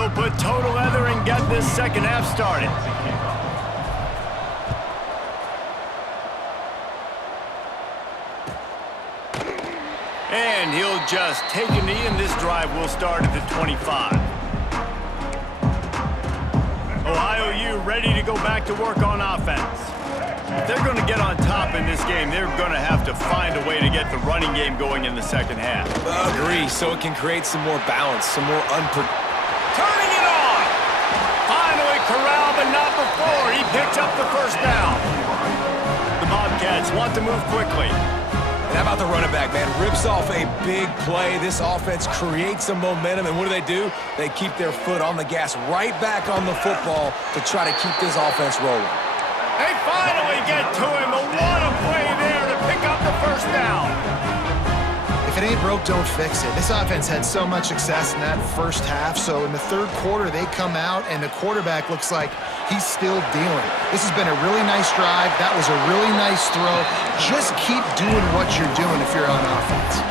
He'll put total leather and get this second half started. And he'll just take a knee, and this drive will start at the 25. Ohio U ready to go back to work on offense. If they're going to get on top in this game, they're going to have to find a way to get the running game going in the second half. Agree, so it can create some more balance, some more Turning it on! Finally corralled, but not before. He picks up the first down. The Bobcats want to move quickly. And how about the running back, man? Rips off a big play. This offense creates some momentum, and what do? They keep their foot on the gas, right back on the football to try to keep this offense rolling. They finally get to him, but what a play there to pick up the first down. If it ain't broke, don't fix it. This offense had so much success in that first half, so in the third quarter, they come out, and the quarterback looks like he's still dealing. This has been a really nice drive. That was a really nice throw. Just keep doing what you're doing if you're on offense.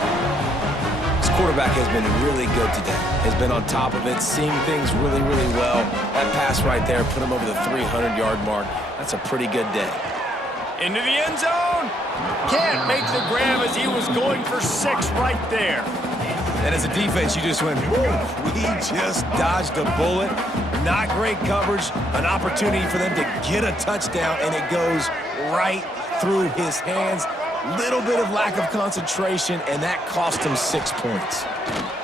This quarterback has been really good today. Has been on top of it, seeing things really, really well. That pass right there put him over the 300-yard mark. That's a pretty good day. Into the end zone. Can't make the grab as he was going for 6 right there. And as a defense, you just went, whoo, he just dodged a bullet. Not great coverage, an opportunity for them to get a touchdown, and it goes right through his hands. Little bit of lack of concentration, and that cost him 6 points.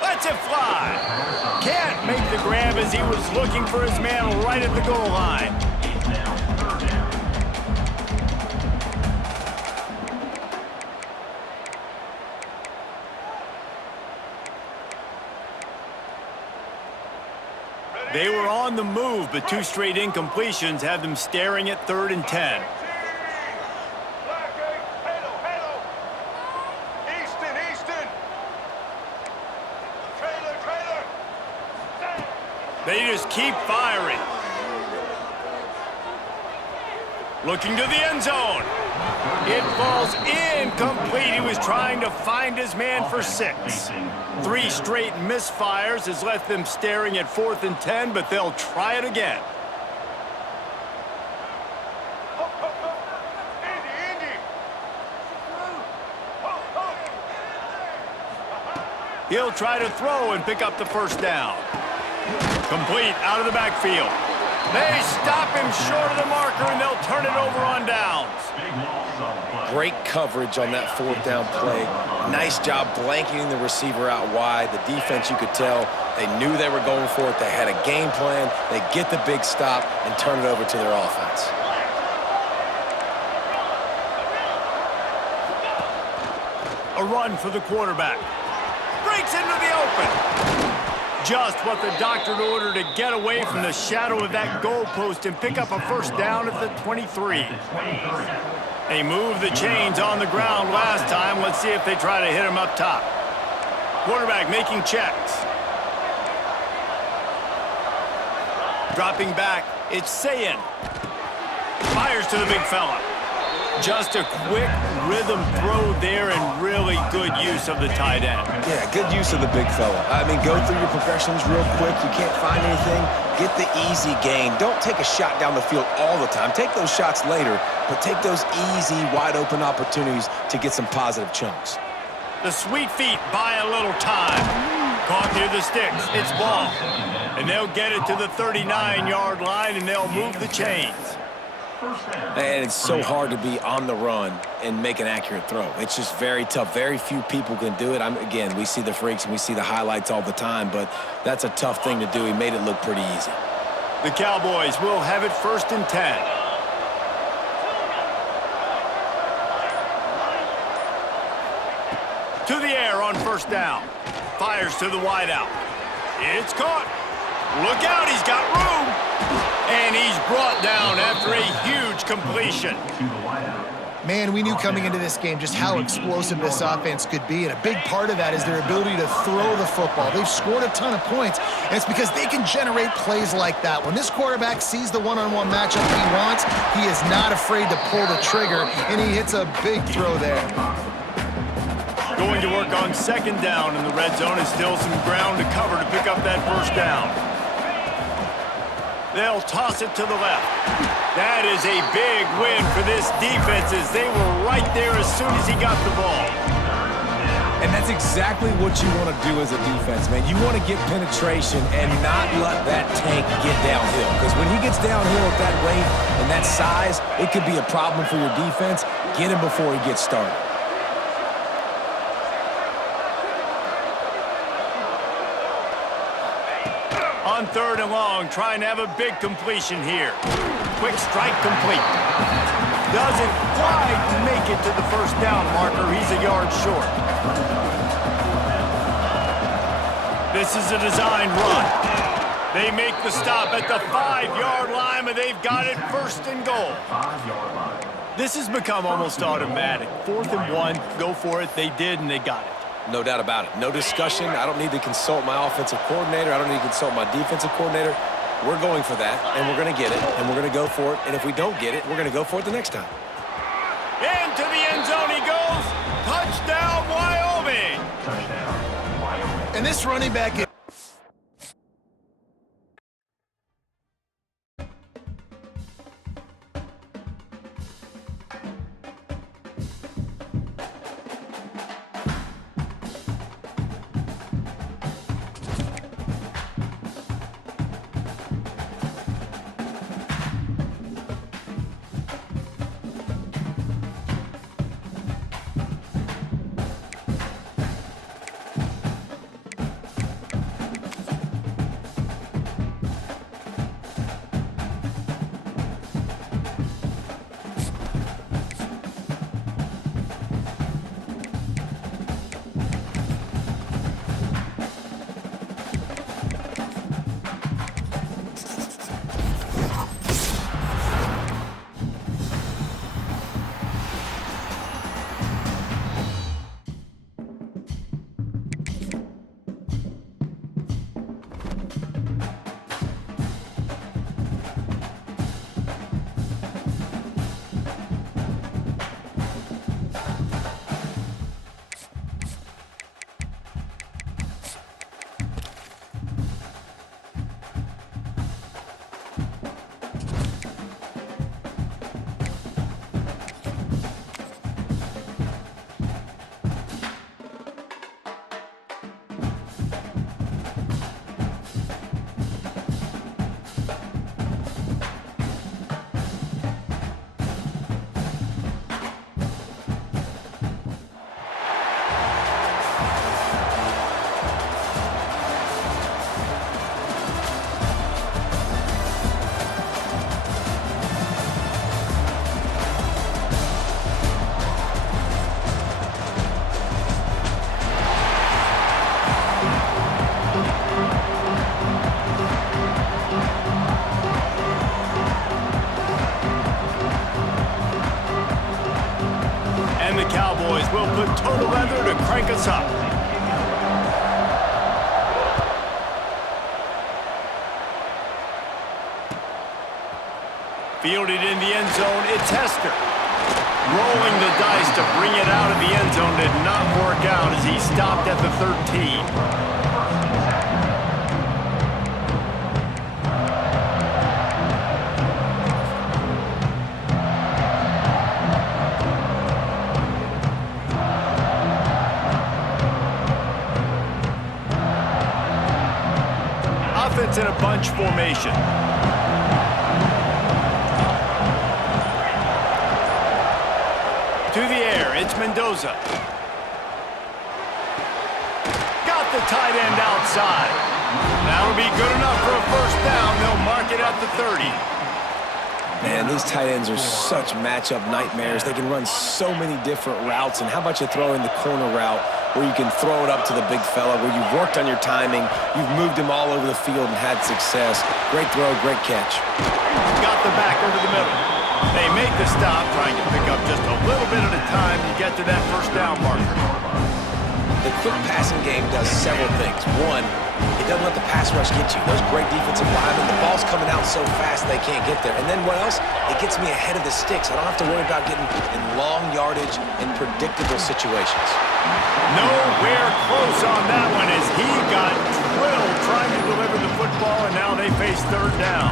Lets it fly. Can't make the grab as he was looking for his man right at the goal line. They were on the move, but 2 straight incompletions have them staring at 3rd and 10. They just keep firing. Looking to the end zone. It falls incomplete. He was trying to find his man for 6. 3 straight misfires has left them staring at 4th and 10, but they'll try it again. He'll try to throw and pick up the first down. Complete out of the backfield. They stop him short of the marker, and they'll turn it over on downs. Great coverage on that 4th down play. Nice job blanketing the receiver out wide. The defense, you could tell, they knew they were going for it. They had a game plan. They get the big stop and turn it over to their offense. A run for the quarterback. Breaks into the open. Just what the doctor ordered to get away from the shadow of that goalpost and pick up a first down at the 23. They moved the chains on the ground last time. Let's see if they try to hit him up top. Quarterback making checks. Dropping back, it's Sayin. Fires to the big fella. Just a quick rhythm throw there and really good use of the tight end. Yeah, good use of the big fella. I mean, go through your progressions real quick. You can't find anything. Get the easy gain. Don't take a shot down the field all the time. Take those shots later, but take those easy, wide-open opportunities to get some positive chunks. The sweet feet buy a little time. Caught near the sticks. It's ball. And they'll get it to the 39-yard line, and they'll move the chains. And it's so hard to be on the run and make an accurate throw. It's just very tough. Very few people can do it. Again, we see the freaks and we see the highlights all the time, but that's a tough thing to do. He made it look pretty easy. The Cowboys will have it 1st and 10. To the air on 1st down. Fires to the wideout. It's caught. Look out, he's got room. And he's brought down after a huge completion. Man, we knew coming into this game just how explosive this offense could be, and a big part of that is their ability to throw the football. They've scored a ton of points, and it's because they can generate plays like that. When this quarterback sees the one-on-one matchup he wants, he is not afraid to pull the trigger, and he hits a big throw there. Going to work on 2nd down in the red zone, and still some ground to cover to pick up that first down. They'll toss it to the left. That is a big win for this defense as they were right there as soon as he got the ball. And that's exactly what you want to do as a defense, man. You want to get penetration and not let that tank get downhill. Because when he gets downhill at that weight and that size, it could be a problem for your defense. Get him before he gets started. On 3rd and long, trying to have a big completion here. Quick strike complete. Doesn't quite make it to the first down marker. He's a yard short. This is a designed run. They make the stop at the 5-yard line, and they've got it 1st and goal. This has become almost automatic. 4th and 1, go for it. They did, and they got it. No doubt about it. No discussion. I don't need to consult my offensive coordinator. I don't need to consult my defensive coordinator. We're going for that, and we're going to get it, and we're going to go for it. And if we don't get it, we're going to go for it the next time. Into the end zone he goes. Touchdown, Wyoming. And this running back is... Cowboys will put total leather to crank us up. Fielded in the end zone, it's Hester. Rolling the dice to bring it out of the end zone did not work out as he stopped at the 13. Offense in a bunch formation. To the air, it's Mendoza. Got the tight end outside. That'll be good enough for a first down. They'll mark it at the 30. Man, these tight ends are such matchup nightmares. They can run so many different routes. And how about you throw in the corner route where you can throw it up to the big fella, where you've worked on your timing, you've moved him all over the field and had success. Great throw, great catch. Got the back over the middle. They make the stop, trying to pick up just a little bit at a time to get to that first down marker. The quick passing game does several things. One, it doesn't let the pass rush get you. Those great defensive linemen, the ball's coming out so fast they can't get there. And then what else? It gets me ahead of the sticks. I don't have to worry about getting in long yardage in predictable situations. Nowhere close on that one as he got drilled trying to deliver the football, and now they face third down.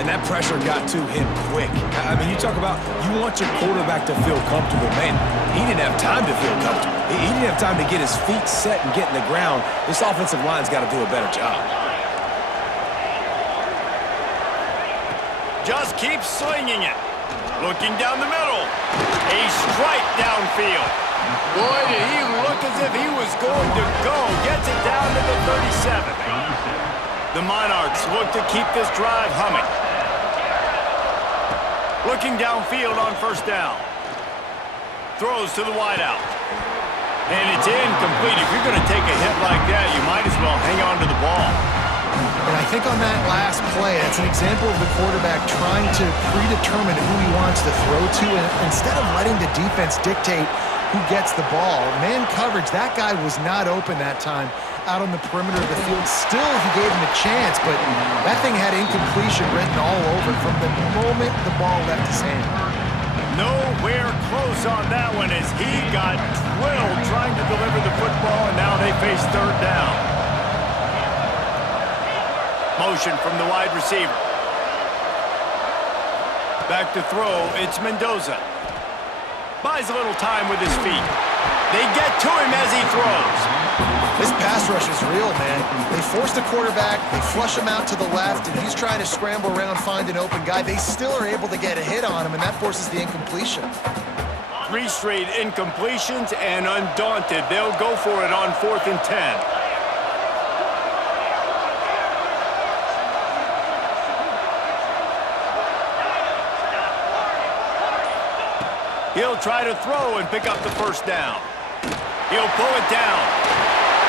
and that pressure got to him quick. I mean, you talk about you want your quarterback to feel comfortable. Man, he didn't have time to feel comfortable. He didn't have time to get his feet set and get in the ground. This offensive line's got to do a better job. Just keeps slinging it. Looking down the middle. A strike downfield. Boy, did he look as if he was going to go. Gets it down to the 37. The Monarchs look to keep this drive humming. Looking downfield on first down. Throws to the wideout. And it's incomplete. If you're going to take a hit like that, you might as well hang on to the ball. And I think on that last play, it's an example of the quarterback trying to predetermine who he wants to throw to, and instead of letting the defense dictate who gets the ball. Man coverage, that guy was not open that time out on the perimeter of the field. Still, he gave him a chance, but that thing had incompletion written all over from the moment the ball left his hand. Nowhere close on that one as he got drilled trying to deliver the football, and now they face third down. Motion from the wide receiver. Back to throw, it's Mendoza. Buys a little time with his feet. They get to him as he throws. This pass rush is real, man. They force the quarterback, they flush him out to the left, and he's trying to scramble around, find an open guy. They still are able to get a hit on him, and that forces the incompletion. 3 straight incompletions, and undaunted, they'll go for it on 4th and 10. He'll try to throw and pick up the first down. He'll pull it down.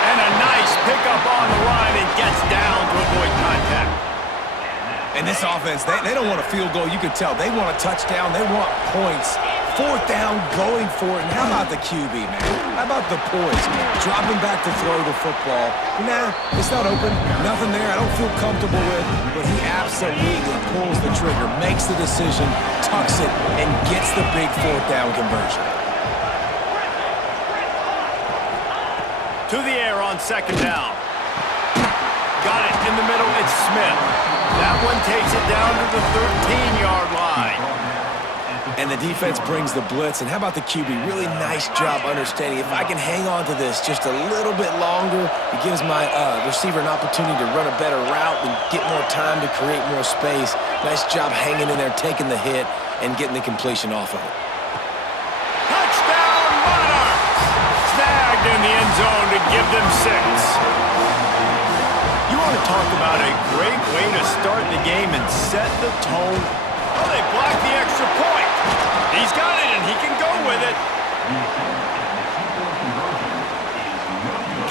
And a nice pickup on the line and gets down to avoid contact. And this offense, they don't want a field goal. You can tell. They want a touchdown. They want points. 4th down, going for it. And how about the QB, man? How about the poise? Dropping back to throw the football. Nah, it's not open. Nothing there I don't feel comfortable with. But he absolutely pulls the trigger, makes the decision, tucks it, and gets the big 4th down conversion. To the air on 2nd down. Got it in the middle. It's Smith. That one takes it down to the 13-yard line. And the defense brings the blitz. And how about the QB? Really nice job understanding. If I can hang on to this just a little bit longer, it gives my receiver an opportunity to run a better route and get more time to create more space. Nice job hanging in there, taking the hit, and getting the completion off of it. Touchdown, Monarchs! Snagged in the end zone to give them 6. You want to talk about a great way to start the game and set the tone? Oh, they blocked the extra point. He's got it, and he can go with it.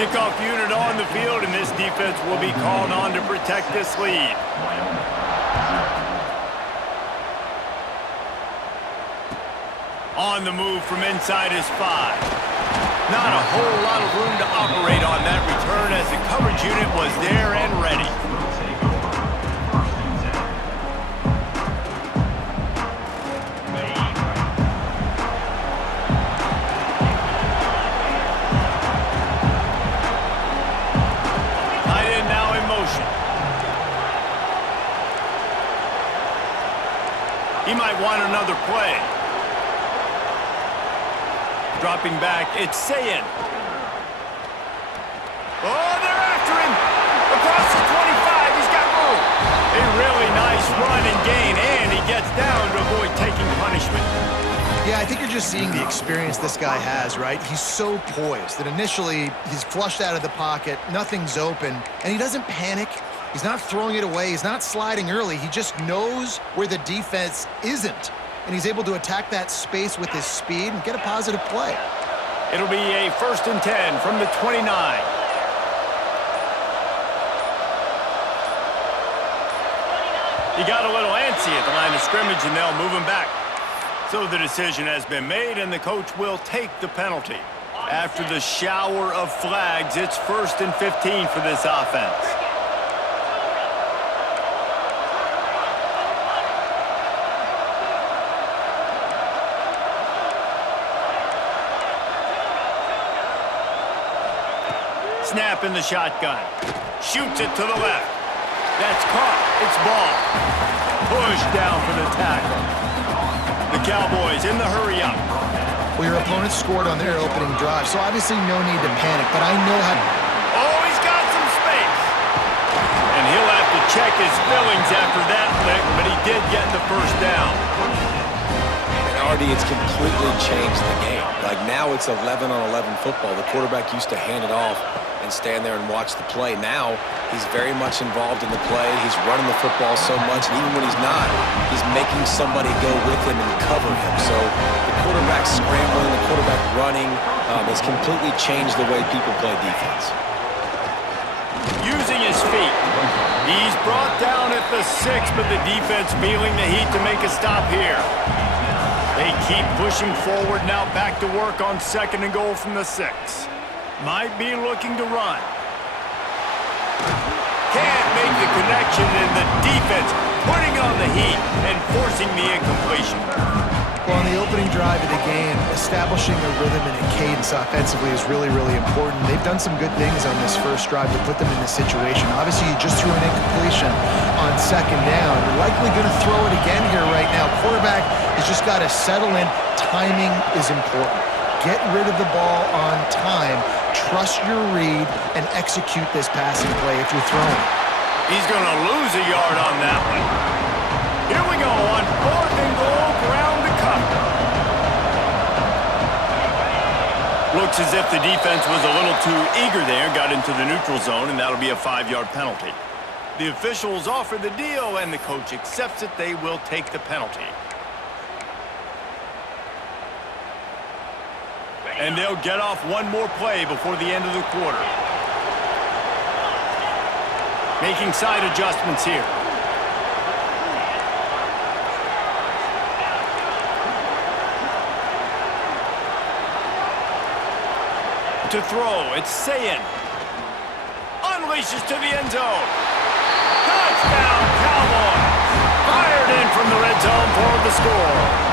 Kickoff unit on the field, and this defense will be called on to protect this lead. On the move from inside his 5. Not a whole lot of room to operate on that return as the coverage unit was there and ready. Tight end now in motion. He might want another play. Dropping back, it's Sayin. Oh, they're after him! Across the 25, he's got room. A really nice run and gain, and he gets down to avoid taking punishment. Yeah, I think you're just seeing the experience this guy has, right? He's so poised that initially he's flushed out of the pocket, nothing's open, and he doesn't panic. He's not throwing it away, he's not sliding early. He just knows where the defense isn't. And he's able to attack that space with his speed and get a positive play. It'll be a 1st and 10 from the 29. He got a little antsy at the line of scrimmage, and they'll move him back. So the decision has been made, and the coach will take the penalty. After the shower of flags, it's 1st and 15 for this offense. Snap in the shotgun. Shoots it to the left. That's caught. It's ball. Push down for the tackle. The Cowboys in the hurry-up. Well, your opponent scored on their opening drive, so obviously no need to panic, but I know how... Oh, he's got some space. And he'll have to check his fillings after that lick, but he did get the first down. And Artie, it's completely changed the game. Like now it's 11-on-11 football. The quarterback used to hand it off and stand there and watch the play. Now he's very much involved in the play. He's running the football so much, and even when he's not, he's making somebody go with him and cover him. So the quarterback scrambling, the quarterback running has completely changed the way people play defense. Using his feet. He's brought down at the 6, but the defense feeling the heat to make a stop here. They keep pushing forward, now back to work on 2nd and goal from the 6. Might be looking to run. Can't make the connection, and the defense putting on the heat and forcing the incompletion. Well, on the opening drive of the game, establishing a rhythm and a cadence offensively is really, really important. They've done some good things on this first drive to put them in this situation. Obviously, you just threw an incompletion on 2nd down. You're likely going to throw it again here right now. Quarterback has just got to settle in. Timing is important. Get rid of the ball on time. Trust your read and execute this passing play if you're throwing. He's going to lose a yard on that one. Here we go on 4th and goal, ground to cover. Looks as if the defense was a little too eager there, got into the neutral zone, and that'll be a 5-yard penalty. The officials offer the deal, and the coach accepts it. They will take the penalty. And they'll get off one more play before the end of the quarter. Making side adjustments here. To throw, it's Sayin. Unleashes to the end zone. Touchdown, Cowboys! Fired in from the red zone for the score.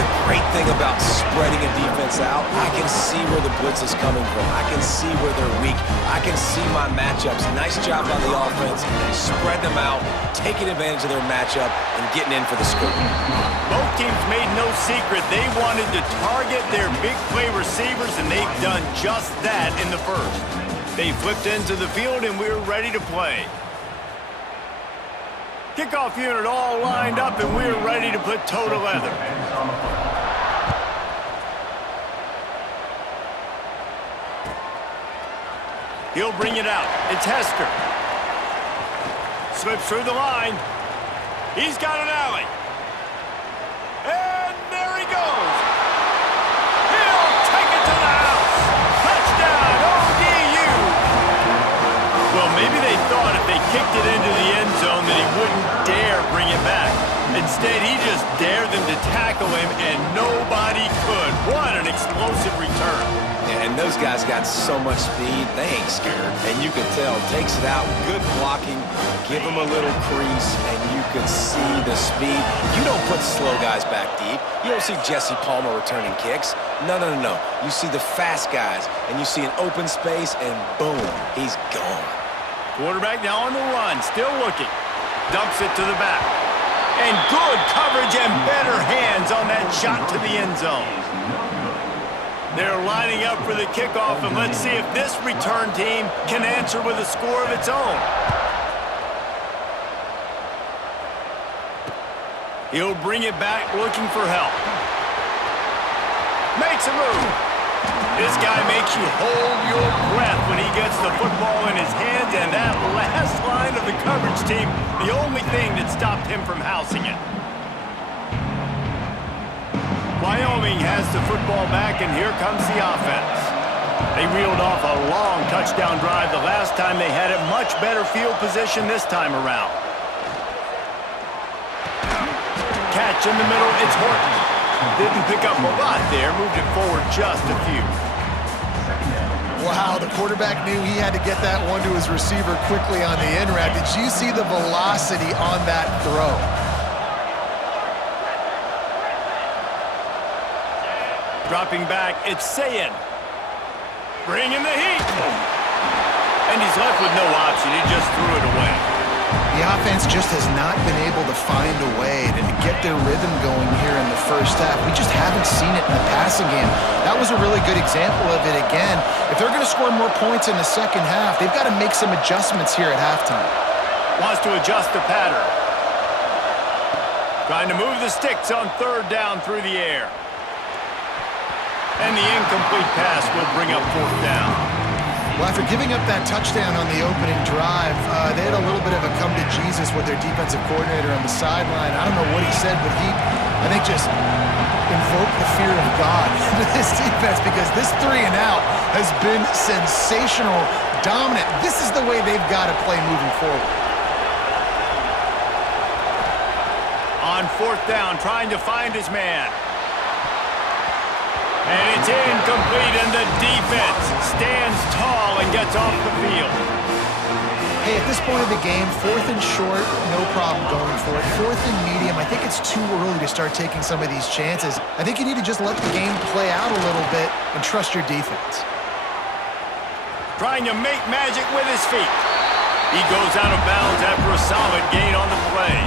The great thing about spreading a defense out, I can see where the blitz is coming from. I can see where they're weak. I can see my matchups. Nice job by the offense, spreading them out, taking advantage of their matchup, and getting in for the score. Both teams made no secret they wanted to target their big play receivers, and they've done just that in the first. They flipped into the field, and we're ready to play. Kickoff unit all lined up, and we're ready to put toe to leather. He'll bring it out. It's Hester. Slips through the line. He's got an alley. And there he goes. He'll take it to the house. Touchdown, ODU. Well, maybe they thought if they kicked it into the end zone that he wouldn't dare bring it back. Instead, he just dared them to tackle him, and nobody could. What an explosive return. And those guys got so much speed, they ain't scared. And you could tell, takes it out, good blocking, give them a little crease, and you could see the speed. You don't put slow guys back deep. You don't see Jesse Palmer returning kicks. No. You see the fast guys, and you see an open space, and boom, he's gone. Quarterback now on the run, still looking. Dumps it to the back. And good coverage and better hands on that shot to the end zone. They're lining up for the kickoff, and let's see if this return team can answer with a score of its own. He'll bring it back looking for help. Makes a move. This guy makes you hold your breath when he gets the football in his hands, and that last line of the coverage team, the only thing that stopped him from housing it. Wyoming has the football back, and here comes the offense. They reeled off a long touchdown drive the last time they had it. Much better field position this time around. Catch in the middle, it's Horton. Didn't pick up a lot there, moved it forward just a few. Wow, the quarterback knew he had to get that one to his receiver quickly on the in route. Did you see the velocity on that throw? Dropping back, it's Sayin. Bringing the heat. And he's left with no option. He just threw it away. The offense just has not been able to find a way to get their rhythm going here in the first half. We just haven't seen it in the passing game. That was a really good example of it again. If they're going to score more points in the second half, they've got to make some adjustments here at halftime. Wants to adjust the pattern. Trying to move the sticks on third down through the air. And the incomplete pass will bring up fourth down. Well, after giving up that touchdown on the opening drive, they had a little bit of a come to Jesus with their defensive coordinator on the sideline. I don't know what he said, but he, I think, just invoked the fear of God into this defense because this 3 and out has been sensational, dominant. This is the way they've got to play moving forward. On fourth down, trying to find his man. And it's incomplete, and the defense stands tall and gets off the field. Hey, at this point of the game, 4th and short, no problem going for it. 4th and medium, I think it's too early to start taking some of these chances. I think you need to just let the game play out a little bit and trust your defense. Trying to make magic with his feet. He goes out of bounds after a solid gain on the play.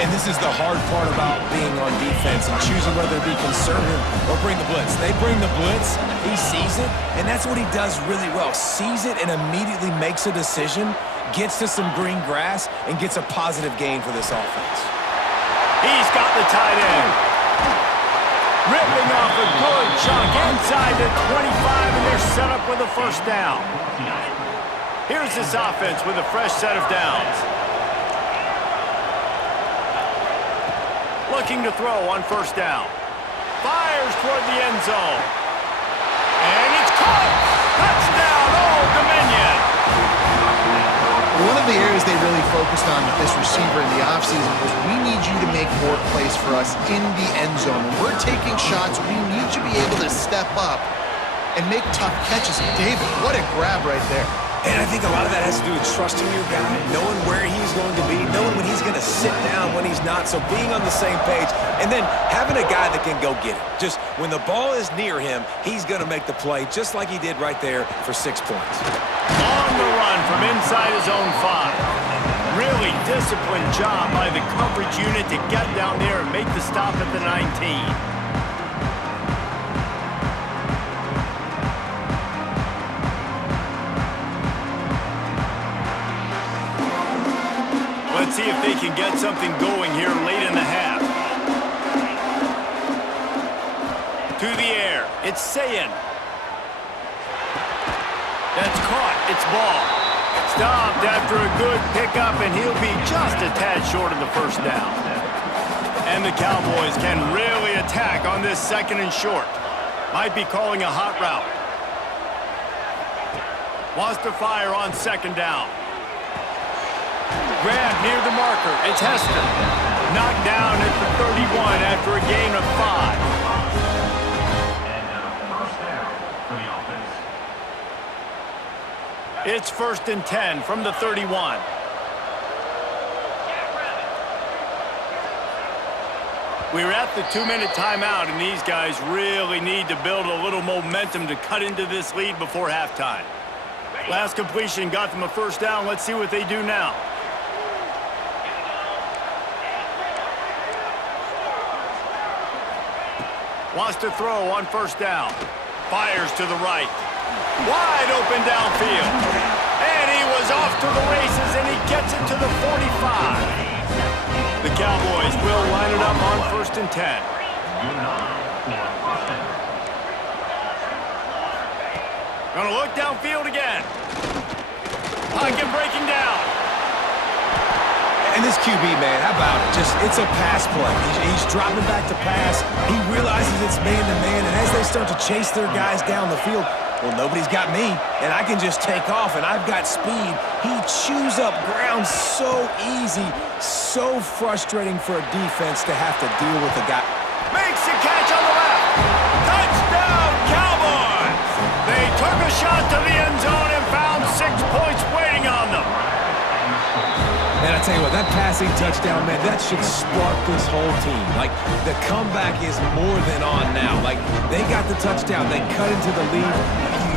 And this is the hard part about being on defense and choosing whether to be conservative or bring the blitz. They bring the blitz, he sees it, and that's what he does really well. Sees it and immediately makes a decision, gets to some green grass, and gets a positive gain for this offense. He's got the tight end. Ripping off a good chunk inside the 25, and they're set up with a first down. Here's this offense with a fresh set of downs. Looking to throw on first down. Fires toward the end zone. And it's caught! Touchdown, Old Dominion! One of the areas they really focused on with this receiver in the offseason was we need you to make more plays for us in the end zone. When we're taking shots, we need you to be able to step up and make tough catches. David, what a grab right there. And I think a lot of that has to do with trusting your guy, knowing where he's going to be, knowing when he's going to sit down, when he's not, so being on the same page, and then having a guy that can go get it. Just when the ball is near him, he's going to make the play, just like he did right there for 6 points. On the run from inside his own 5. Really disciplined job by the coverage unit to get down there and make the stop at the 19. Let's see if they can get something going here late in the half. To the air, it's Sayin. That's caught, it's ball. Stopped after a good pickup, and he'll be just a tad short of the first down. And the Cowboys can really attack on this 2nd and short. Might be calling a hot route. Wants to fire on 2nd down. Grab near the marker. It's Hester. Knocked down at the 31 after a gain of 5. It's 1st and 10 from the 31. We're at the 2-minute timeout, and these guys really need to build a little momentum to cut into this lead before halftime. Last completion got them a first down. Let's see what they do now. Wants to throw on first down. Fires to the right. Wide open downfield. And he was off to the races, and he gets it to the 45. The Cowboys will line it up on 1st and 10. Gonna look downfield again. Pocket breaking down. And this QB, man, how about it? Just, it's a pass play. He's dropping back to pass. He realizes it's man-to-man, and as they start to chase their guys down the field, well, nobody's got me, and I can just take off, and I've got speed. He chews up ground so easy, so frustrating for a defense to have to deal with a guy. Makes the catch on the left. Touchdown, Cowboys! They took a shot to the end zone and found 6 points waiting on them. Man, I tell you what, that passing touchdown, man, that should spark this whole team. Like, the comeback is more than on now. Like, they got the touchdown. They cut into the lead.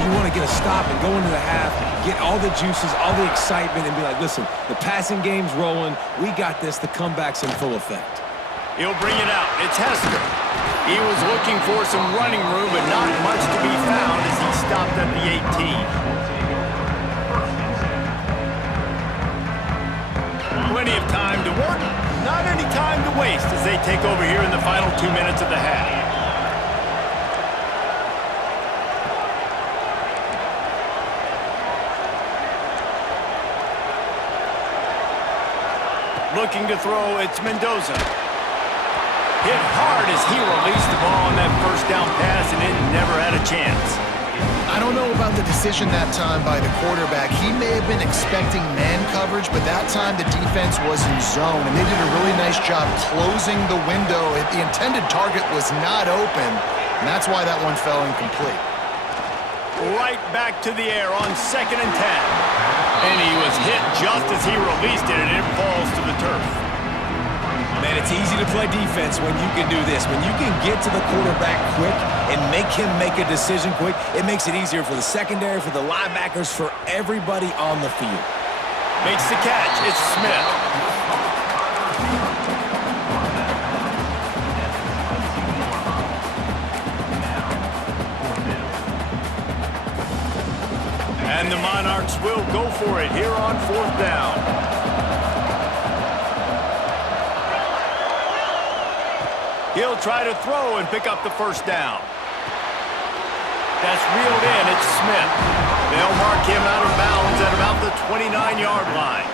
You want to get a stop and go into the half, get all the juices, all the excitement, and be like, listen, the passing game's rolling. We got this. The comeback's in full effect. He'll bring it out. It's Hester. He was looking for some running room, but not much to be found as he stopped at the 18. Plenty of time to work, not any time to waste as they take over here in the final 2 minutes of the half. Looking to throw, it's Mendoza. Hit hard as he released the ball on that first down pass, and it never had a chance. I don't know about the decision that time by the quarterback. He may have been expecting man coverage, but that time the defense was in zone, and they did a really nice job closing the window. The intended target was not open, and that's why that one fell incomplete. Right back to the air on 2nd and 10. And he was hit just as he released it, and it falls to the turf. Man, it's easy to play defense when you can do this. When you can get to the quarterback quick and make him make a decision quick, it makes it easier for the secondary, for the linebackers, for everybody on the field. Makes the catch. It's Smith. And the Monarchs will go for it here on 4th down. He'll try to throw and pick up the first down. That's reeled in. It's Smith. They'll mark him out of bounds at about the 29-yard line.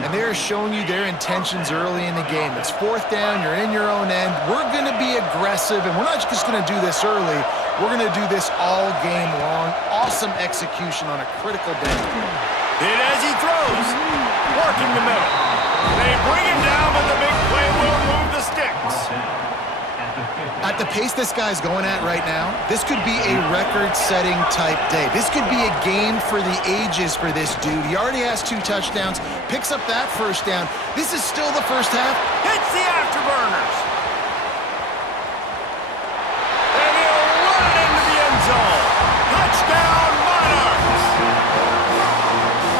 And they're showing you their intentions early in the game. It's 4th down. You're in your own end. We're going to be aggressive, and we're not just going to do this early. We're going to do this all game long. Awesome execution on a critical down. Hit as he throws. Working the middle. They bring him down, but the big play will move the sticks. At the pace this guy's going at right now, this could be a record-setting type day. This could be a game for the ages for this dude. He already has 2 touchdowns, picks up that first down. This is still the first half. Hits the afterburners. And he'll run it into the end zone. Touchdown, Monarchs.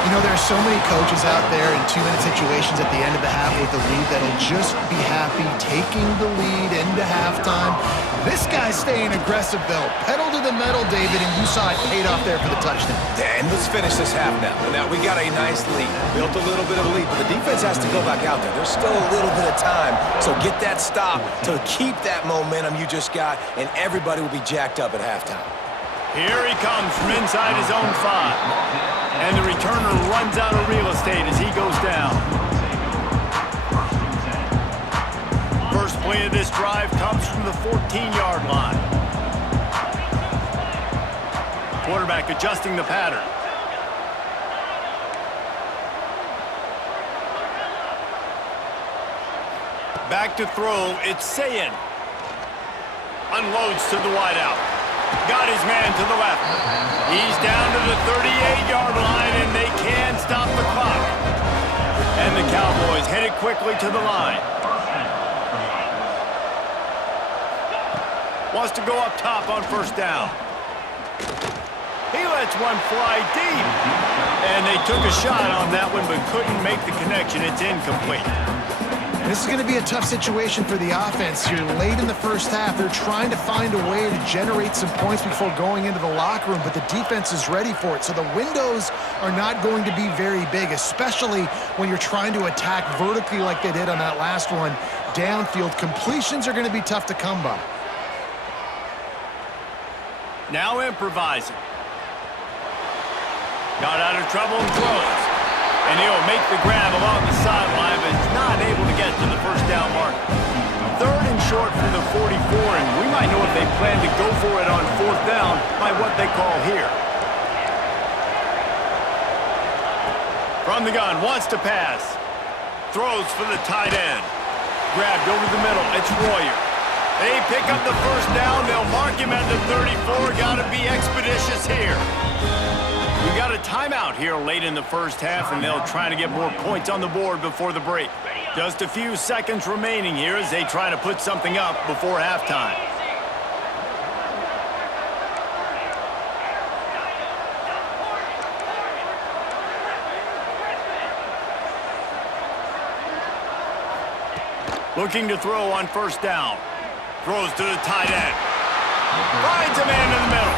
You know, there are so many coaches out there in 2-minute situations at the end of the half with the lead that'll just be happy taking the lead into halftime. This guy's staying aggressive, though. Pedal to the metal, David, and you saw it paid off there for the touchdown. Yeah, and let's finish this half now. Now, we got a nice lead. Built a little bit of a lead, but the defense has to go back out there. There's still a little bit of time, so get that stop to keep that momentum you just got, and everybody will be jacked up at halftime. Here he comes from inside his own 5. And the returner runs out of real estate as he goes down. First play of this drive comes from the 14-yard line. Quarterback adjusting the pattern. Back to throw, it's Sayin. Unloads to the wideout. Got his man to the left. He's down to the 38-yard line, and they can stop the clock. And the Cowboys headed quickly to the line. Wants to go up top on first down. He lets one fly deep. And they took a shot on that one, but couldn't make the connection. It's incomplete. This is going to be a tough situation for the offense. You're late in the first half. They're trying to find a way to generate some points before going into the locker room, but the defense is ready for it. So the windows are not going to be very big, especially when you're trying to attack vertically like they did on that last one. Downfield completions are going to be tough to come by. Now improvising. Got out of trouble and throws. And he'll make the grab along the sideline, but is not able to get to the first down mark. 3rd and short from the 44, and we might know if they plan to go for it on 4th down by what they call here. From the gun, wants to pass. Throws for the tight end. Grabbed over the middle, it's Royer. They pick up the first down, they'll mark him at the 34. Gotta be expeditious here. We got a timeout here late in the first half, and they'll try to get more points on the board before the break. Just a few seconds remaining here as they try to put something up before halftime. Looking to throw on first down. Throws to the tight end. Finds a man in the middle.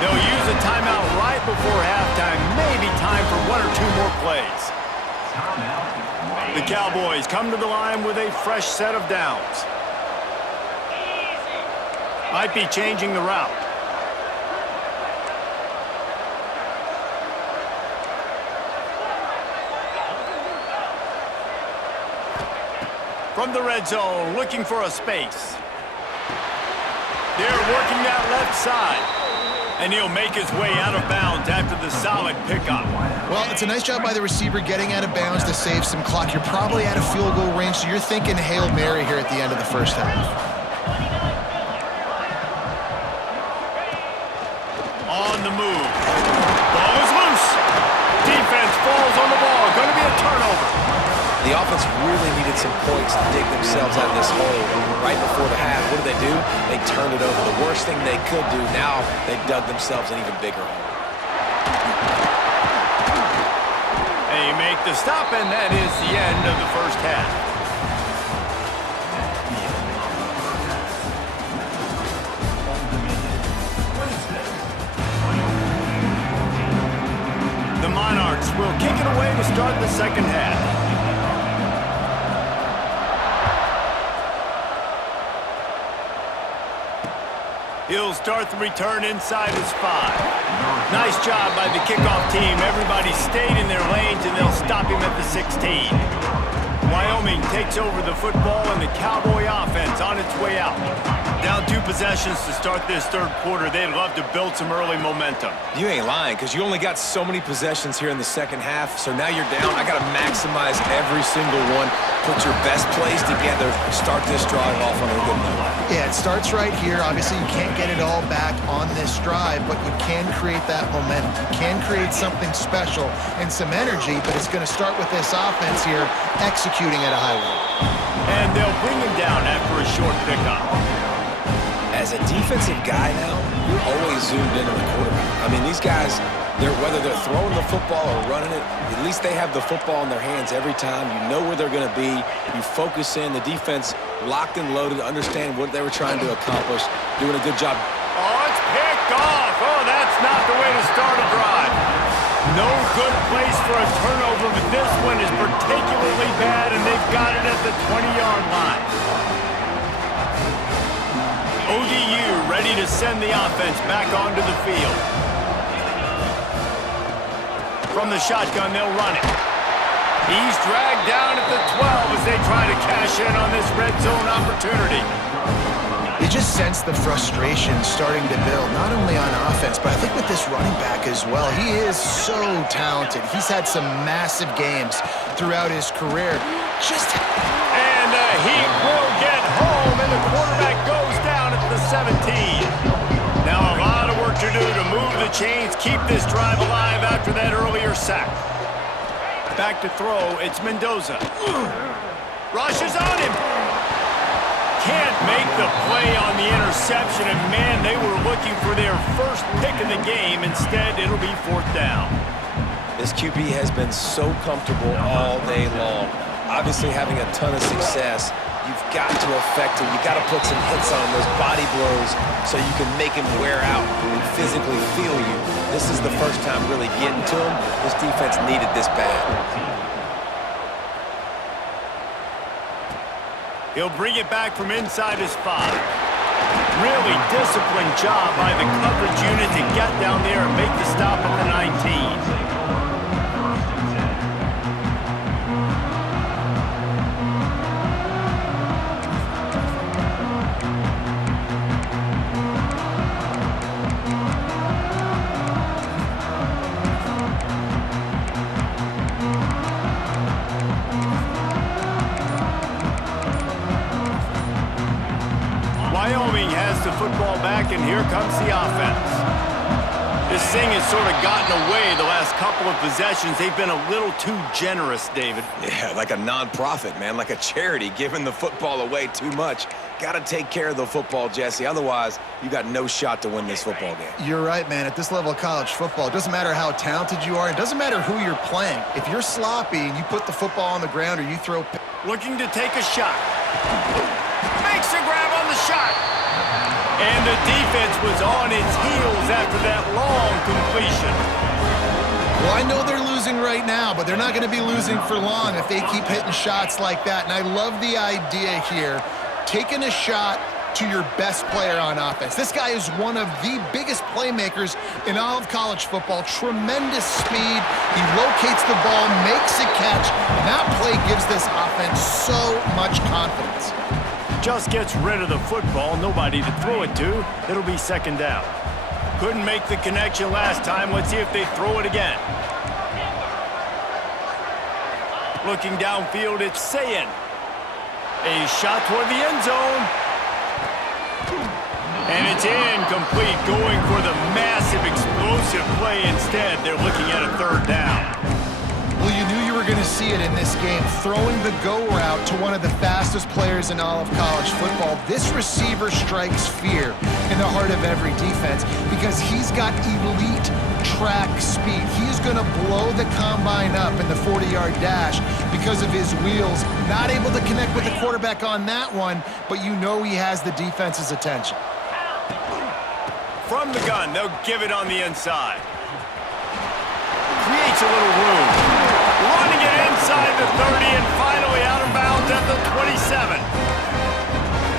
They'll use a timeout right before halftime. Maybe time for one or two more plays. The Cowboys come to the line with a fresh set of downs. Might be changing the route. From the red zone, looking for a space. They're working that left side. And he'll make his way out of bounds after the solid pickup. Well, it's a nice job by the receiver getting out of bounds to save some clock. You're probably out of field goal range, so you're thinking Hail Mary here at the end of the first half. On the move. Ball is loose. Defense falls on the ball. Going to be a turnover. The offense really needed some points to dig themselves out of this hole right before the half. What did they do? They turned it over. The worst thing they could do, now they dug themselves an even bigger hole. They make the stop, and that is the end of the first half. The Monarchs will kick it away to start the second half. He'll start the return inside his 5. Nice job by the kickoff team. Everybody stayed in their lanes, and they'll stop him at the 16. Wyoming takes over the football, and the Cowboy offense on its way out. Down 2 possessions to start this third quarter. They'd love to build some early momentum. You ain't lying, because you only got so many possessions here in the second half, so now you're down. I got to maximize every single one. Put your best plays together. Start this drive off on a good note. Yeah, it starts right here. Obviously, you can't get it all back on this drive, but you can create that momentum. You can create something special and some energy, but it's going to start with this offense here executing at a high level. And they'll bring him down after a short pickup. As a defensive guy now, you're always zoomed in on the quarterback. I mean, these guys, whether they're throwing the football or running it, at least they have the football in their hands every time. You know where they're going to be. You focus in. The defense locked and loaded, understand what they were trying to accomplish, doing a good job. Oh, it's picked off. Oh, that's not the way to start a drive. No good place for a turnover, but this one is particularly bad, and they've got it at the 20-yard line. ODU ready to send the offense back onto the field. From the shotgun, they'll run it. He's dragged down at the 12 as they try to cash in on this red zone opportunity. You just sense the frustration starting to build, not only on offense, but I think with this running back as well. He is so talented. He's had some massive games throughout his career. And he will get home, and the quarterback goes down at the 17. Now a lot of work to do to move the chains, keep this drive alive after that earlier sack. Back to throw, it's Mendoza. Rushes on him. Can't make the play on the interception, and man, they were looking for their first pick of the game. Instead, it'll be 4th down. This QB has been so comfortable all day long. Obviously having a ton of success. You've got to affect him. You've got to put some hits on him, those body blows, so you can make him wear out and physically feel you. This is the first time really getting to him. This defense needed this bad. He'll bring it back from inside his 5. Really disciplined job by the coverage unit to get down there and make the stop at the 19. Wyoming has the football back, and here comes the offense. This thing has sort of gotten away the last couple of possessions. They've been a little too generous, David. Yeah, like a non-profit, man, like a charity, giving the football away too much. Got to take care of the football, Jesse. Otherwise, you got no shot to win this football game. You're right, man. At this level of college football, it doesn't matter how talented you are. It doesn't matter who you're playing. If you're sloppy and you put the football on the ground or you throw... Looking to take a shot. Makes a grab on the shot. And the defense was on its heels after that long completion. Well, I know they're losing right now, but they're not going to be losing for long if they keep hitting shots like that. And I love the idea here, taking a shot to your best player on offense. This guy is one of the biggest playmakers in all of college football. Tremendous speed. He locates the ball, makes a catch, and that play gives this offense so much confidence. Just gets rid of the football, nobody to throw it to. It'll be second down. Couldn't make the connection last time. Let's see if they throw it again. Looking downfield, it's Sayin. A shot toward the end zone. And it's incomplete, going for the massive explosive play instead. They're looking at a third down. Well, you knew you were going to see it in this game, throwing the go route to one of the fastest players in all of college football. This receiver strikes fear in the heart of every defense because he's got elite track speed. He's going to blow the combine up in the 40-yard dash because of his wheels. Not able to connect with the quarterback on that one, but you know he has the defense's attention. From the gun, they'll give it on the inside. Creates a little room. Running it inside the 30 and finally out of bounds at the 27.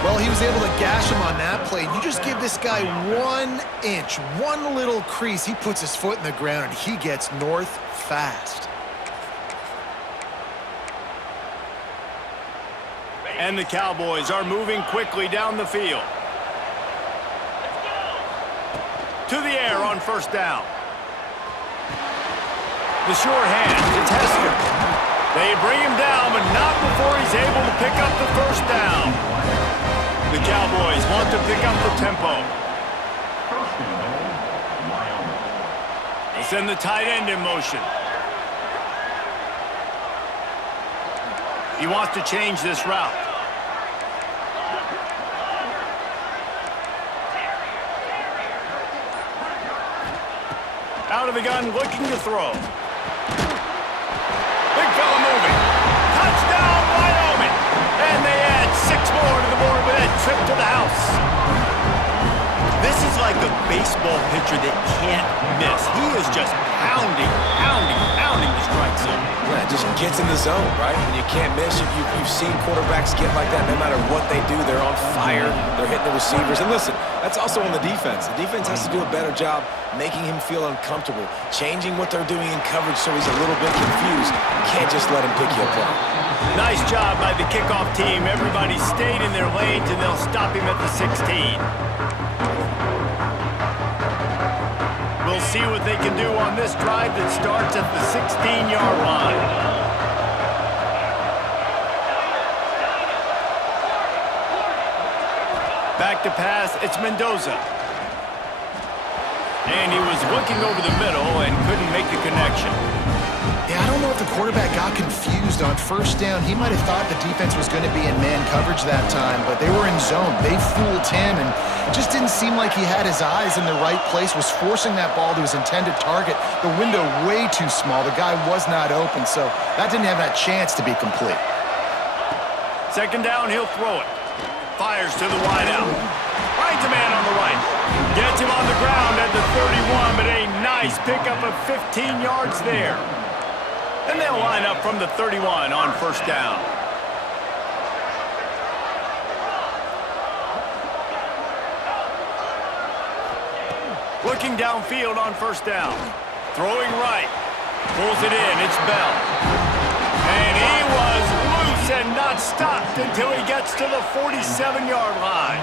Well, he was able to gash him on that play. You just give this guy 1 inch, one little crease. He puts his foot in the ground and he gets north fast. And the Cowboys are moving quickly down the field. To the air on first down. The short hand, it's Hester. They bring him down, but not before he's able to pick up the first down. The Cowboys want to pick up the tempo. They send the tight end in motion. He wants to change this route. Out of the gun, looking to throw. Big fella moving. Touchdown, Wyoming. And they add 6 more to the board with that trip to the house. This is like a baseball pitcher that can't miss. He is just pounding the strike zone. Yeah, just gets in the zone, right? When you can't miss, you've seen quarterbacks get like that. No matter what they do, they're on fire. They're hitting the receivers. And listen, that's also on the defense. The defense has to do a better job making him feel uncomfortable, changing what they're doing in coverage so he's a little bit confused. You can't just let him pick you apart. Nice job by the kickoff team. Everybody stayed in their lanes, and they'll stop him at the 16. We'll see what they can do on this drive that starts at the 16-yard line. Back to pass, it's Mendoza. And he was looking over the middle and couldn't make the connection. Yeah, I don't know if the quarterback got confused on first down. He might have thought the defense was going to be in man coverage that time, but they were in zone. They fooled him, and it just didn't seem like he had his eyes in the right place, was forcing that ball to his intended target. The window way too small. The guy was not open, so that didn't have that chance to be complete. Second down, he'll throw it. Fires to the wideout. Finds a man on the right. Gets him on the ground at the 31, but a nice pickup of 15 yards there. And they'll line up from the 31 on first down. Looking downfield on first down. Throwing right. Pulls it in. It's Bell. And he was loose and not stopped until he gets to the 47-yard line.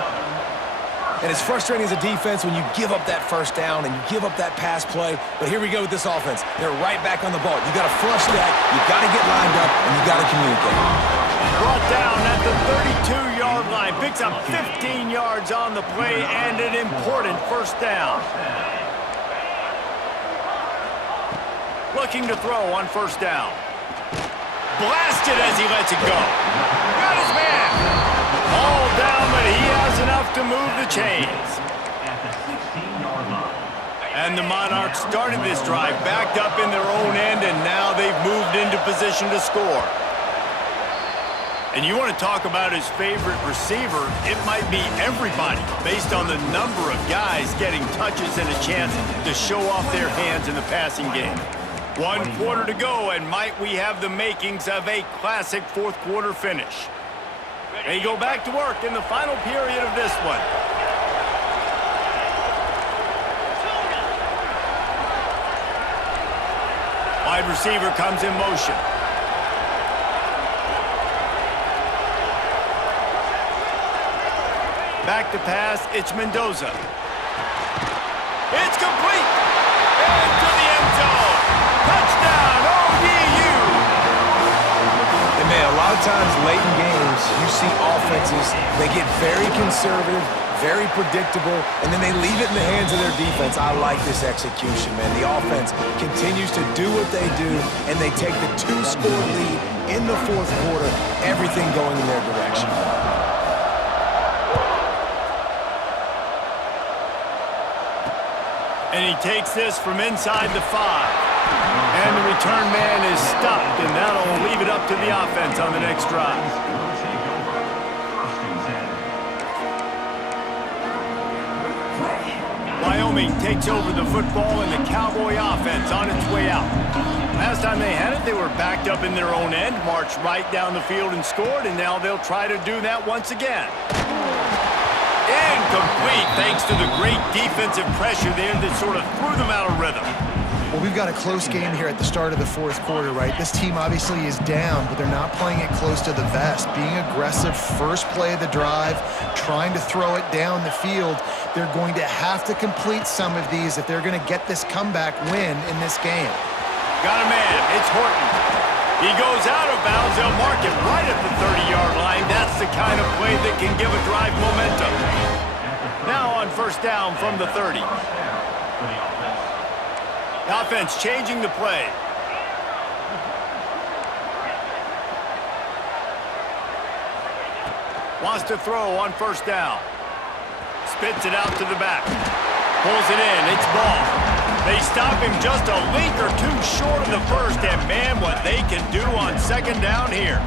And it's frustrating as a defense when you give up that first down and you give up that pass play. But here we go with this offense. They're right back on the ball. You got to flush that. You got to get lined up, and you got to communicate. Brought down at the 32-yard line. Picks up 15 yards on the play and an important first down. Looking to throw on first down. Blasted as he lets it go. Got his man. All down, but he has enough to move the chains. And the Monarchs started this drive backed up in their own end, and now they've moved into position to score. And you want to talk about his favorite receiver, it might be everybody based on the number of guys getting touches and a chance to show off their hands in the passing game. 1 quarter to go, and might we have the makings of a classic fourth quarter finish. They go back to work in the final period of this one. Wide receiver comes in motion. Back to pass, it's Mendoza. It's complete! And to the end zone! Touchdown, ODU! And man, a lot of times late in games, you see offenses, they get very conservative, very predictable, and then they leave it in the hands of their defense. I like this execution, man. The offense continues to do what they do, and they take the 2-score lead in the fourth quarter, everything going in their direction. And he takes this from inside the 5. And the return man is stopped, and that'll leave it up to the offense on the next drive. Wyoming takes over the football, and the Cowboy offense on its way out. Last time they had it, they were backed up in their own end, marched right down the field and scored, and now they'll try to do that once again. Incomplete, thanks to the great defensive pressure there that sort of threw them out of rhythm. Well, we've got a close game here at the start of the fourth quarter, right? This team obviously is down, but they're not playing it close to the vest. Being aggressive, first play of the drive, trying to throw it down the field. They're going to have to complete some of these if they're going to get this comeback win in this game. Got a man, it's Horton. He goes out of bounds. They'll mark it right at the 30-yard line. That's the kind of play that can give a drive momentum. Now on first down from the 30. The offense changing the play. Wants to throw on first down. Spits it out to the back. Pulls it in. It's ball. They stop him just a link or two short of the first, and man, what they can do on second down here.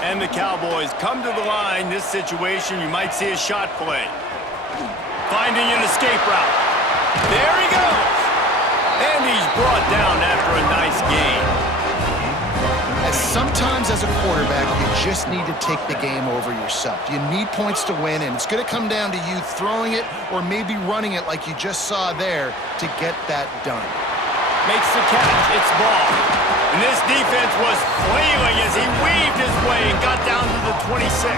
And the Cowboys come to the line. This situation, you might see a shot play. Finding an escape route. There he goes. And he's brought down after a nice gain. Sometimes as a quarterback, you just need to take the game over yourself. You need points to win, and it's going to come down to you throwing it or maybe running it like you just saw there to get that done. Makes the catch. It's ball. And this defense was flailing as he weaved his way and got down to the 26.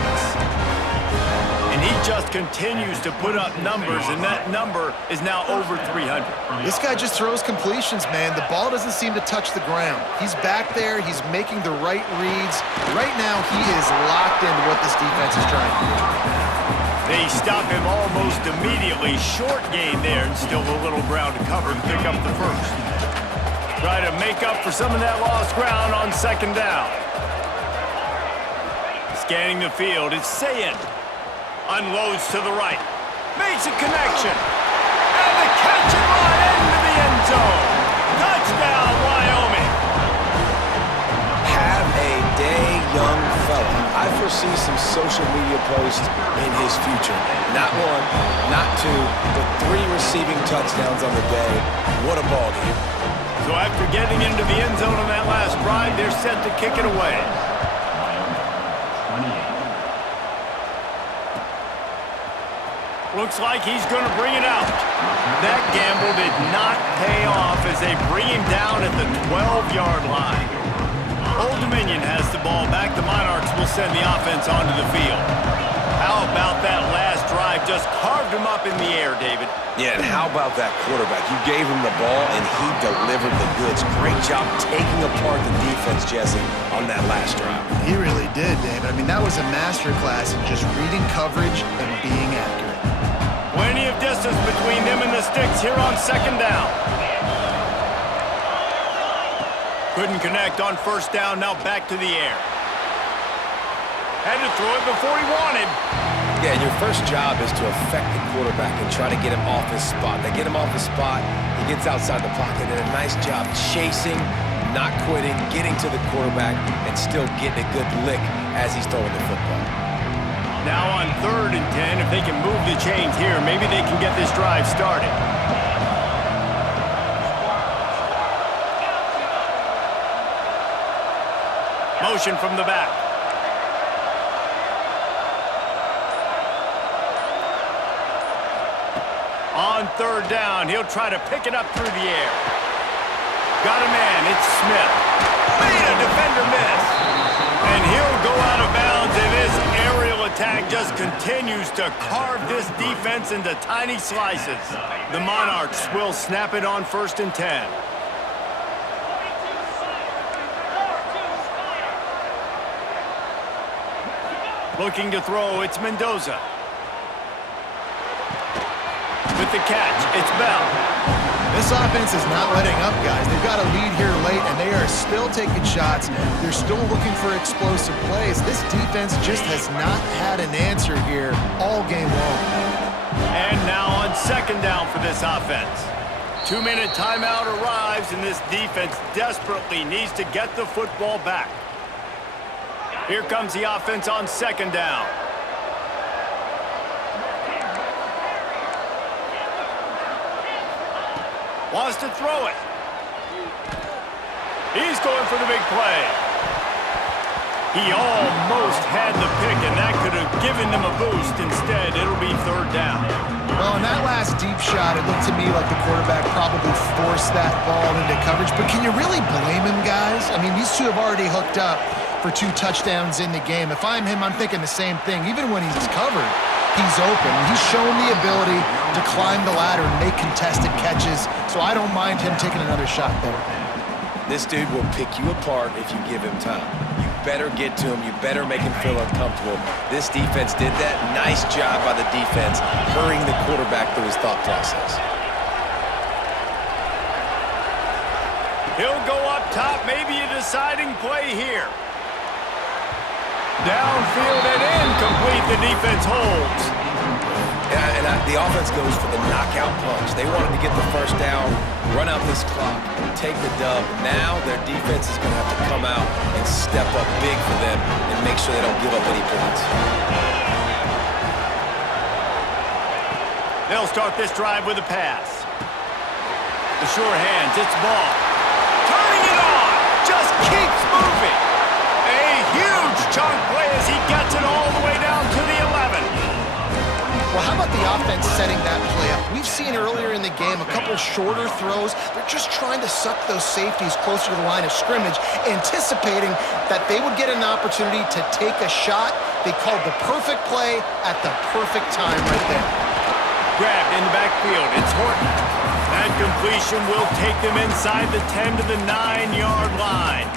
And he just continues to put up numbers, and that number is now over 300. This guy just throws completions, man. The ball doesn't seem to touch the ground. He's back there. He's making the right reads. Right now, he is locked into what this defense is trying to do. They stop him almost immediately. Short gain there, and still a little ground to cover to pick up the first. Try to make up for some of that lost ground on second down. Scanning the field, it's Sayin. Unloads to the right. Makes a connection. And the catch and run into the end zone. Touchdown, Wyoming. Have a day, young fella. I foresee some social media posts in his future. Not one, not two, but 3 receiving touchdowns on the day. What a ball game. So after getting into the end zone on that last drive, they're set to kick it away. Looks like he's going to bring it out. That gamble did not pay off as they bring him down at the 12-yard line. Old Dominion has the ball back. The Monarchs will send the offense onto the field. How about that last drive? Just carved him up in the air, David. Yeah, and how about that quarterback? You gave him the ball, and he delivered the goods. Great job taking apart the defense, Jesse, on that last drive. He really did, David. I mean, that was a masterclass in just reading coverage and being accurate. Plenty of distance between them and the sticks here on second down. Couldn't connect on first down, now back to the air. Had to throw it before he wanted. Yeah, your first job is to affect the quarterback and try to get him off his spot. They get him off his spot, he gets outside the pocket, and a nice job chasing, not quitting, getting to the quarterback, and still getting a good lick as he's throwing the football. Now on 3rd and 10, if they can move the chains here, maybe they can get this drive started. Motion from the back. On 3rd down, he'll try to pick it up through the air. Got a man, it's Smith. Made a defender miss. And he'll go out of bounds, and this aerial attack just continues to carve this defense into tiny slices. The Monarchs will snap it on 1st and 10. Looking to throw, it's Mendoza. With the catch, it's Bell. This offense is not letting up, guys. They've got a lead here late, and they are still taking shots. They're still looking for explosive plays. This defense just has not had an answer here all game long. And now on 2nd down for this offense. 2-minute timeout arrives, and this defense desperately needs to get the football back. Here comes the offense on 2nd down. Wants to throw it. He's going for the big play. He almost had the pick, and that could have given them a boost. Instead, it'll be 3rd down. Well, in that last deep shot, it looked to me like the quarterback probably forced that ball into coverage. But can you really blame him, guys? I mean, these two have already hooked up for 2 touchdowns in the game. If I'm him, I'm thinking the same thing. Even when he's covered, he's open. He's shown the ability to climb the ladder and make contested catches, so I don't mind him taking another shot there. This dude will pick you apart if you give him time. You better get to him. You better make him feel uncomfortable. This defense did that. Nice job by the defense, hurrying the quarterback through his thought process. He'll go up top, maybe a deciding play here. Downfield and incomplete, the defense holds. And the offense goes for the knockout punch. They wanted to get the first down, run out this clock, take the dub. Now their defense is going to have to come out and step up big for them and make sure they don't give up any points. They'll start this drive with a pass. The sure hands, it's Ball. Turning it on, just keeps moving. A huge chunk play as he gets it all the way down to the 11. Well, how about the offense setting that play up? We've seen earlier in the game a couple shorter throws. They're just trying to suck those safeties closer to the line of scrimmage, anticipating that they would get an opportunity to take a shot. They called the perfect play at the perfect time right there. Grabbed in the backfield, it's Horton. That completion will take them inside the 10 to the 9-yard line.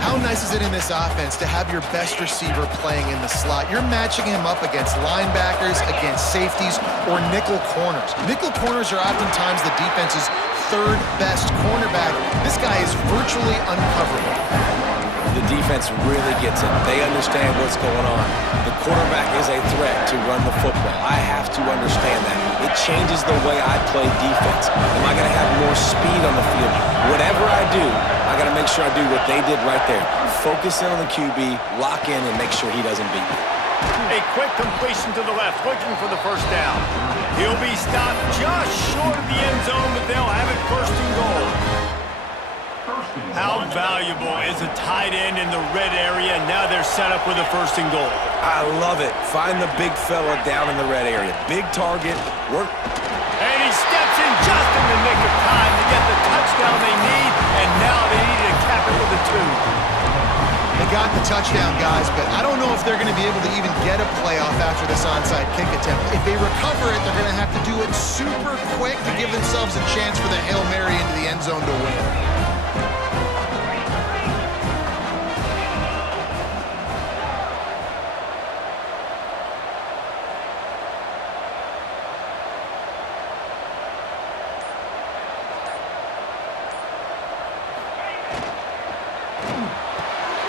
How nice is it in this offense to have your best receiver playing in the slot? You're matching him up against linebackers, against safeties, or nickel corners. Nickel corners are oftentimes the defense's 3rd best cornerback. This guy is virtually uncoverable. The defense really gets it. They understand what's going on. The quarterback is a threat to run the football. I have to understand that. It changes the way I play defense. Am I going to have more speed on the field? Whatever I do, I got to make sure I do what they did right there. Focus in on the QB, lock in, and make sure he doesn't beat me. A quick completion to the left, looking for the first down. He'll be stopped just short of the end zone, but they'll have it 1st and goal. How valuable is a tight end in the red area? Now they're set up with a 1st and goal. I love it. Find the big fella down in the red area. Big target, work. And he steps in just in the nick of time to get the touchdown they need, and now they need to cap it with a 2. They got the touchdown, guys, but I don't know if they're going to be able to even get a playoff after this onside kick attempt. If they recover it, they're going to have to do it super quick to give themselves a chance for the Hail Mary into the end zone to win.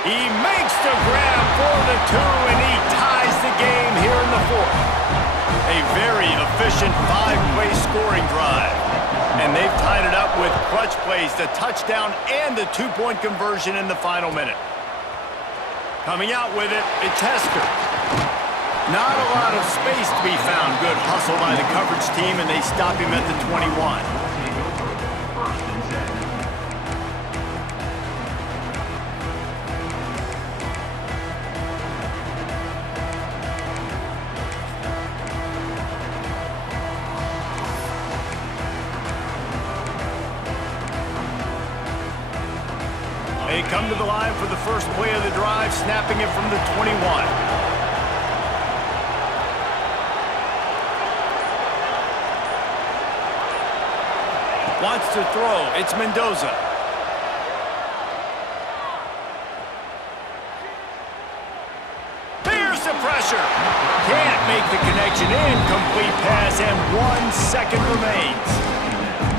He makes the grab for the 2, and he ties the game here in the 4th. A very efficient 5-play scoring drive. And they've tied it up with clutch plays, the touchdown and the 2-point conversion in the final minute. Coming out with it, it's Hester. Not a lot of space to be found. Good hustle by the coverage team, and they stop him at the 21. They come to the line for the first play of the drive, snapping it from the 21. Wants to throw. It's Mendoza. There's the pressure. Can't make the connection. Incomplete pass, and 1 second remains.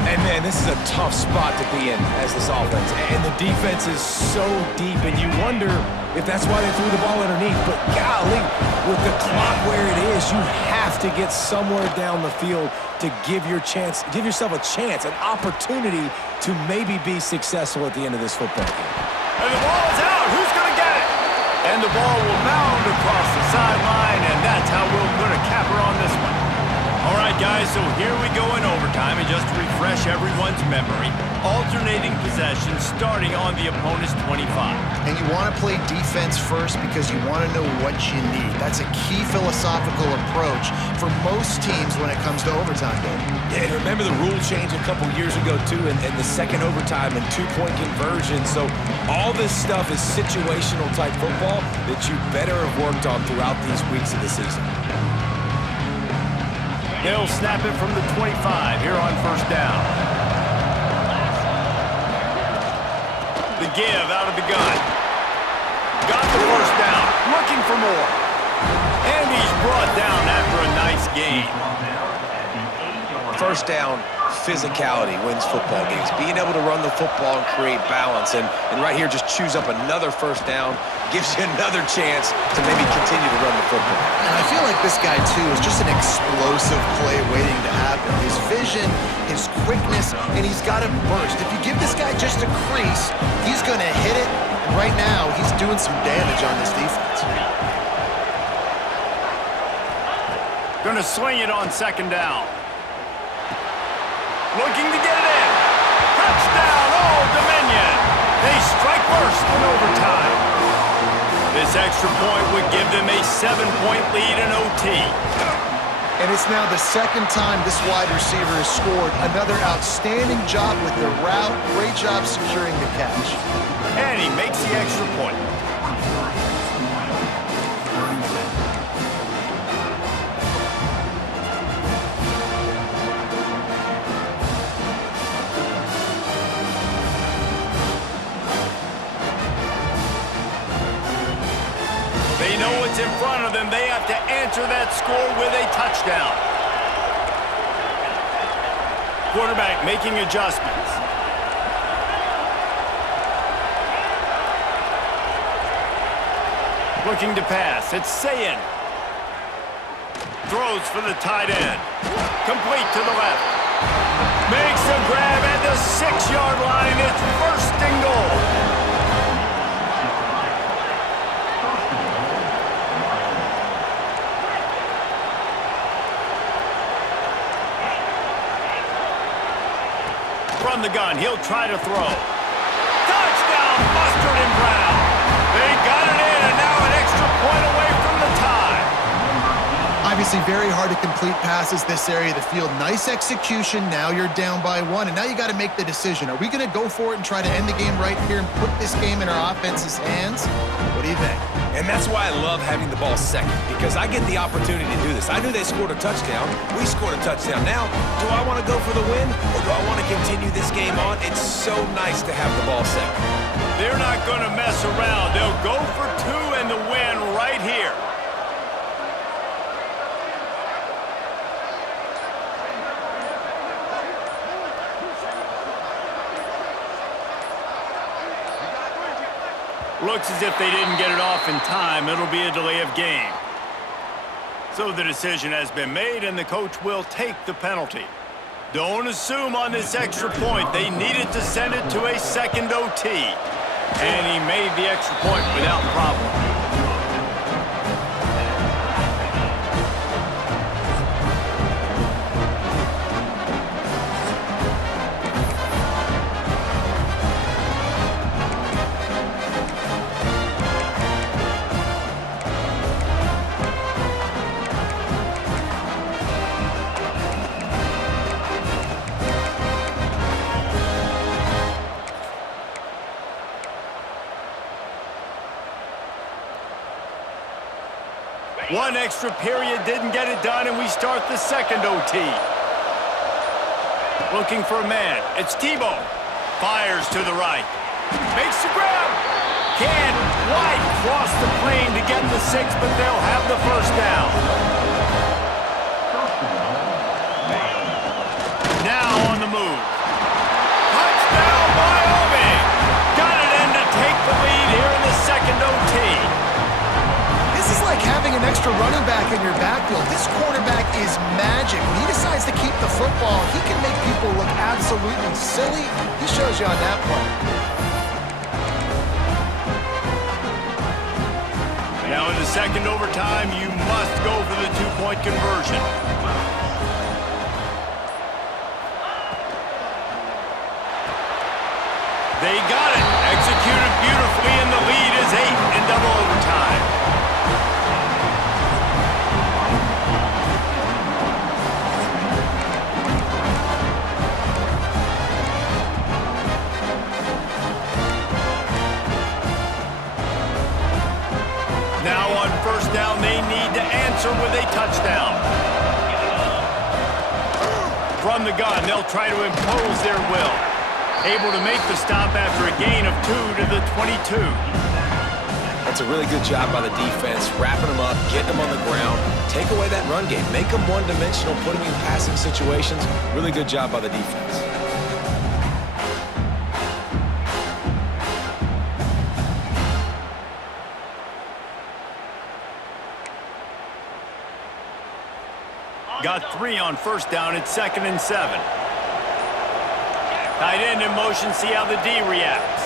And, man, this is a tough spot to be in as this offense. And the defense is so deep, and you wonder if that's why they threw the ball underneath. But, golly, with the clock where it is, you have to get somewhere down the field to give yourself a chance, an opportunity to maybe be successful at the end of this football game. And the ball is out. Who's going to get it? And the ball will bound across the sideline, and that's how we'll put a capper on this one. All right, guys, so here we go in overtime, and just to refresh everyone's memory, alternating possessions starting on the opponent's 25. And you want to play defense first because you want to know what you need. That's a key philosophical approach for most teams when it comes to overtime, Dave. Yeah, and remember the rule change a couple years ago, too, and the second overtime and 2-point conversion. So all this stuff is situational type football that you better have worked on throughout these weeks of the season. They'll snap it from the 25 here on first down. The give out of the gun. Got the first down. Looking for more. And he's brought down after a nice gain. First down, physicality wins football games. Being able to run the football and create balance. And right here, just choose up another first down. Gives you another chance to maybe continue to run the football. And I feel like this guy, too, is just an explosive play waiting to happen. His vision, his quickness, and he's got a burst. If you give this guy just a crease, he's going to hit it. And right now, he's doing some damage on this defense. Going to swing it on second down. Looking to get it in. Touchdown, Old Dominion. They strike first in overtime. This extra point would give them a 7-point lead in OT. And it's now the second time this wide receiver has scored. Another outstanding job with the route. Great job securing the catch. And he makes the extra point. They know what's in front of them. They have to answer that score with a touchdown. Quarterback making adjustments. Looking to pass. It's Sayin. Throws for the tight end. Complete to the left. Makes a grab at the 6-yard line. It's first and goal. From the gun, he'll try to throw. Touchdown, Mustard and Brown. They got it in, and now an extra point away from the tie. Obviously, very hard to complete passes this area of the field. Nice execution. Now you're down by 1, and now you got to make the decision. Are we going to go for it and try to end the game right here and put this game in our offense's hands? What do you think? And that's why I love having the ball second, because I get the opportunity to do this. I knew they scored a touchdown. We scored a touchdown. Now, do I want to go for the win, or do I want to continue this game on? It's so nice to have the ball second. They're not going to mess around. They'll go for 2 and the win right here. Looks as if they didn't get it off in time. It'll be a delay of game. So the decision has been made, and the coach will take the penalty. Don't assume on this extra point. They needed to send it to a second OT. And he made the extra point without problem. One extra period didn't get it done, and we start the second OT. Looking for a man. It's Tebow. Fires to the right. Makes the grab. Can't quite cross the plane to get the 6, but they'll have the first down. Now on the move. Touchdown, Wyoming. Got it in to take the lead here in the second OT. This is like having an extra running back in your backfield. This quarterback is magic. When he decides to keep the football, he can make people look absolutely silly. He shows you on that play. Now in the second overtime, you must go for the two-point conversion. They got it. Executed beautifully, and the lead is 8 in double overtime. Now on first down, they need to answer with a touchdown. From the gun, they'll try to impose their will. Able to make the stop after a gain of 2 to the 22. That's a really good job by the defense, wrapping them up, getting them on the ground, take away that run game, make them one-dimensional, put them in passing situations. Really good job by the defense. Got 3 on first down. It's 2nd and 7. Tight end in motion. See how the D reacts.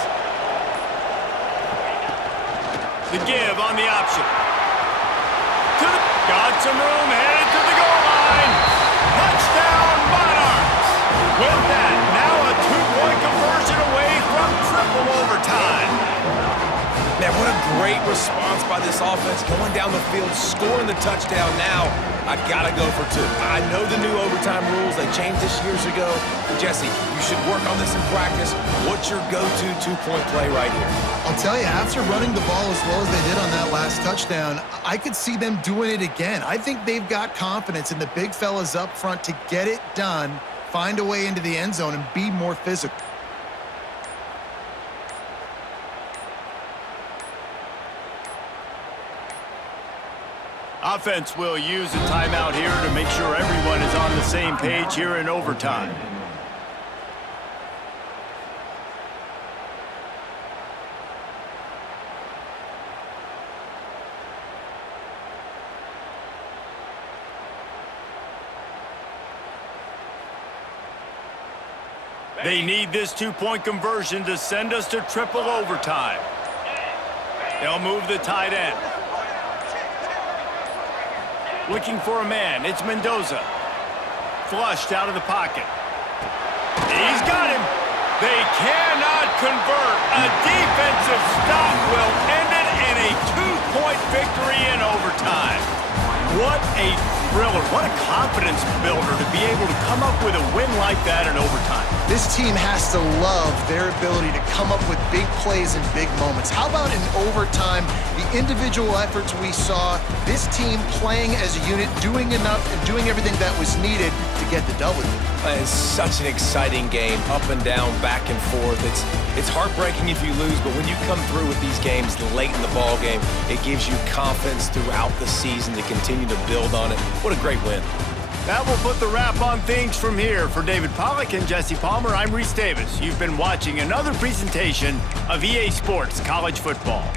The give on the option. Got some room. Headed to the goal line. Touchdown, Monarchs. With that, now a 2-point conversion away from triple overtime. Man, what a great response by this offense. Going down the field, scoring the touchdown now. I gotta go for 2. I know the new overtime rules. They changed this years ago. Jesse, you should work on this in practice. What's your go-to 2-point play right here? I'll tell you, after running the ball as well as they did on that last touchdown, I could see them doing it again. I think they've got confidence in the big fellas up front to get it done, find a way into the end zone, and be more physical. Offense will use a timeout here to make sure everyone is on the same page here in overtime. They need this 2-point conversion to send us to triple overtime. They'll move the tight end. Looking for a man. It's Mendoza. Flushed out of the pocket. He's got him. They cannot convert. A defensive stop will end it in a 2-point victory in overtime. What a thriller. What a confidence builder to be able to come up with a win like that in overtime. This team has to love their ability to come up with big plays and big moments. How about in overtime, the individual efforts we saw, this team playing as a unit, doing enough and doing everything that was needed to get the W. It's such an exciting game, up and down, back and forth. It's heartbreaking if you lose, but when you come through with these games late in the ball game, it gives you confidence throughout the season to continue to build on it. What a great win. That will put the wrap on things from here. For David Pollack and Jesse Palmer, I'm Reese Davis. You've been watching another presentation of EA Sports College Football.